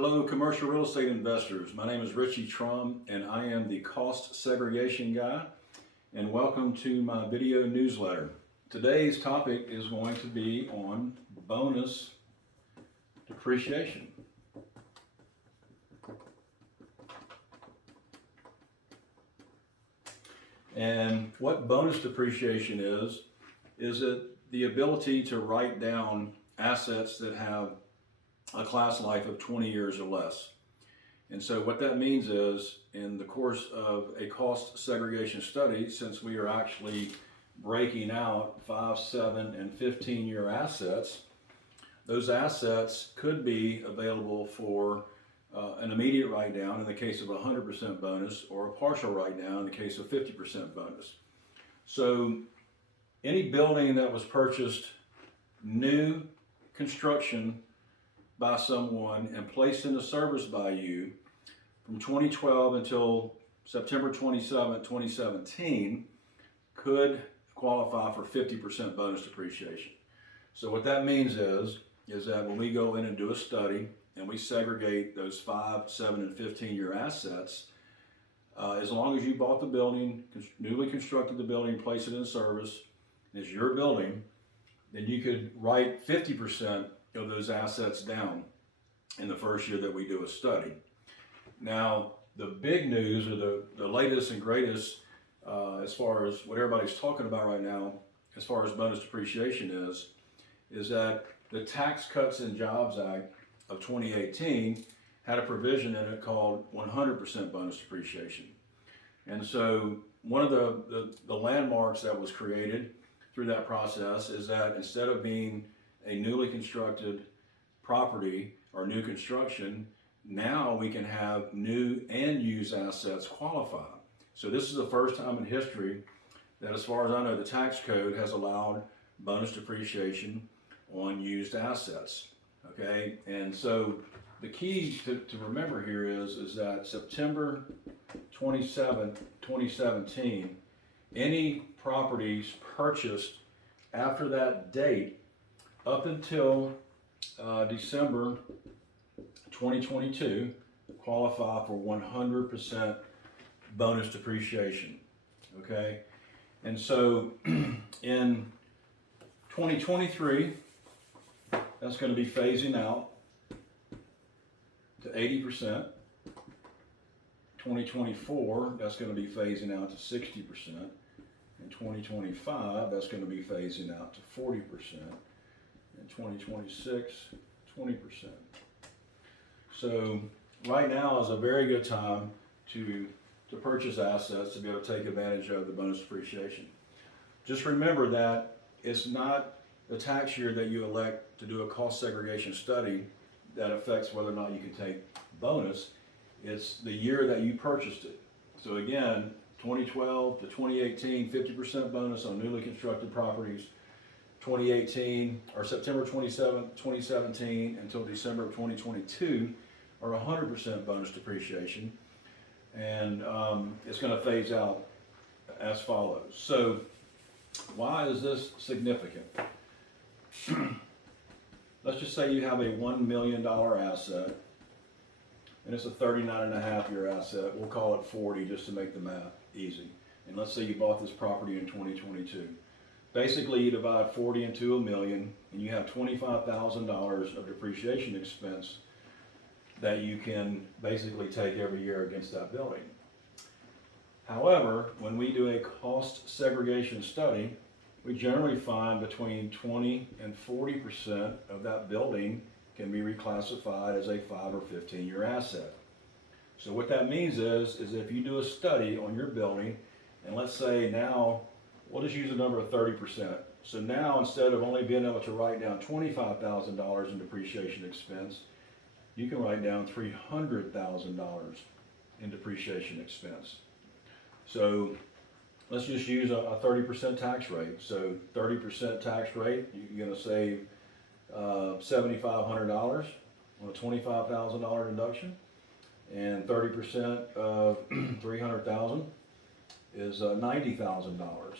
Hello, commercial real estate investors. My name is Richie Trum, and I am the Cost Segregation guy. And welcome to my video newsletter. Today's topic is going to be on bonus depreciation. And what bonus depreciation is it the ability to write down assets that have a class life of 20 years or less. And so what that means is, in the course of a cost segregation study, since we are actually breaking out 5, 7, and 15-year assets, those assets could be available for an immediate write-down in the case of a 100% bonus, or a partial write-down in the case of 50% bonus. So any building that was purchased new construction by someone and placed into service by you from 2012 until September 27, 2017 could qualify for 50% bonus depreciation. So what that means is that when we go in and do a study and we segregate those 5, 7, and 15-year assets, as long as you bought the building, newly constructed the building, placed it in service, and it's your building, then you could write 50% of those assets down in the first year that we do a study. Now, the big news, or the latest and greatest, as far as what everybody's talking about right now, as far as bonus depreciation is that the Tax Cuts and Jobs Act of 2018 had a provision in it called 100% bonus depreciation. And so one of the landmarks that was created through that process is that instead of being a newly constructed property or new construction, now we can have new and used assets qualify. So this is the first time in history that, as far as I know, the tax code has allowed bonus depreciation on used assets. Okay, and so the key to remember here is that September 27, 2017, any properties purchased after that date up until December 2022 qualify for 100% bonus depreciation. Okay, and so in 2023, that's going to be phasing out to 80%. 2024, that's going to be phasing out to 60%. In 2025, that's going to be phasing out to 40%. In 2026, 20%. So right now is a very good time to purchase assets to be able to take advantage of the bonus depreciation. Just remember that it's not the tax year that you elect to do a cost segregation study that affects whether or not you can take bonus. It's the year that you purchased it. So again, 2012 to 2018, 50% bonus on newly constructed properties. 2018 or September 27, 2017 until December of 2022 are 100% bonus depreciation, and it's going to phase out as follows. So why is this significant? Let's just say you have a $1 million asset and it's a 39.5-year asset. We'll call it 40 just to make the math easy. And let's say you bought this property in 2022. Basically, you divide 40 into a million, and you have $25,000 of depreciation expense that you can basically take every year against that building. However, when we do a cost segregation study, we generally find between 20 and 40% of that building can be reclassified as a 5 or 15-year asset. So what that means is if you do a study on your building, and let's say now, we'll just use a number of 30%. So now, instead of only being able to write down $25,000 in depreciation expense, you can write down $300,000 in depreciation expense. So let's just use a 30% tax rate. So 30% tax rate, you're going to save $7,500 on a $25,000 deduction, and 30% of $300,000 is $90,000.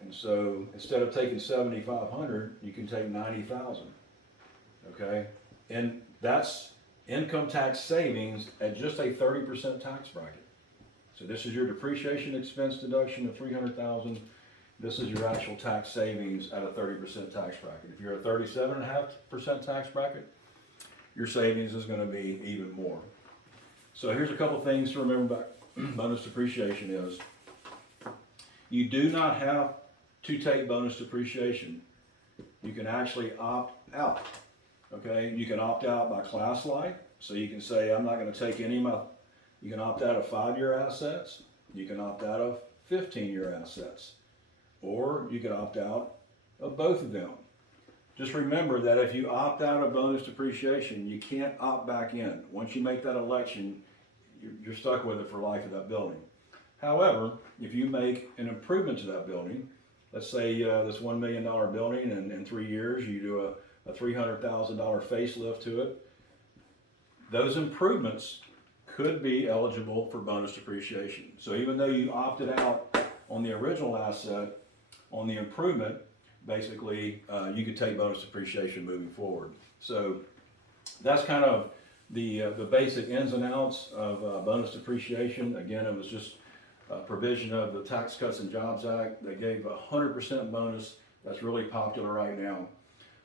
And so instead of taking $7,500, you can take $90,000. Okay, and that's income tax savings at just a 30% tax bracket. So this is your depreciation expense deduction of $300,000. This is your actual tax savings at a 30% tax bracket. If you're a 37.5% tax bracket, your savings is going to be even more. So here's a couple things to remember about bonus depreciation is you do not have to take bonus depreciation. You can actually opt out. Okay, you can opt out by class life. So you can say, I'm not going to take any of my, you can opt out of 5-year assets. You can opt out of 15-year assets. Or you can opt out of both of them. Just remember that if you opt out of bonus depreciation, you can't opt back in. Once you make that election, you're stuck with it for life of that building. However, if you make an improvement to that building, let's say this $1 million building, and in 3 years you do a $300,000 facelift to it, those improvements could be eligible for bonus depreciation. So even though you opted out on the original asset, on the improvement, basically you could take bonus depreciation moving forward. So that's kind of the basic ins and outs of bonus depreciation. Again, it was just a provision of the Tax Cuts and Jobs Act. They gave a 100% bonus. That's really popular right now.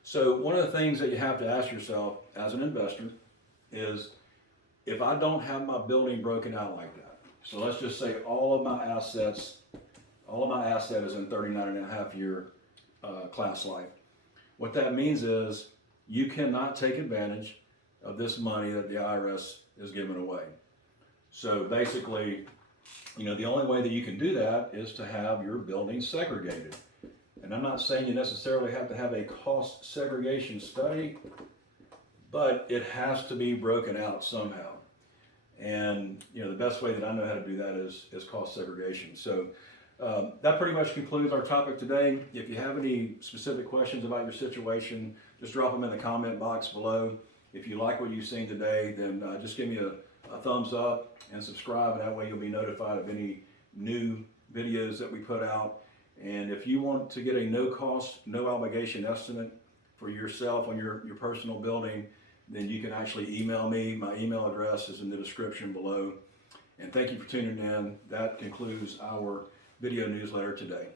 So one of the things that you have to ask yourself as an investor is, if I don't have my building broken out like that, so let's just say all of my asset is in 39.5-year class life. What that means is you cannot take advantage of this money that the IRS is giving away. So basically, the only way that you can do that is to have your building segregated. And I'm not saying you necessarily have to have a cost segregation study, but it has to be broken out somehow. And the best way that I know how to do that is cost segregation. So that pretty much concludes our topic today. If you have any specific questions about your situation, just drop them in the comment box below. If you like what you've seen today, then just give me a thumbs up and subscribe, and that way you'll be notified of any new videos that we put out. And if you want to get a no cost, no obligation estimate for yourself on your personal building, then you can actually email me. My email address is in the description below. And thank you for tuning in. That concludes our video newsletter today.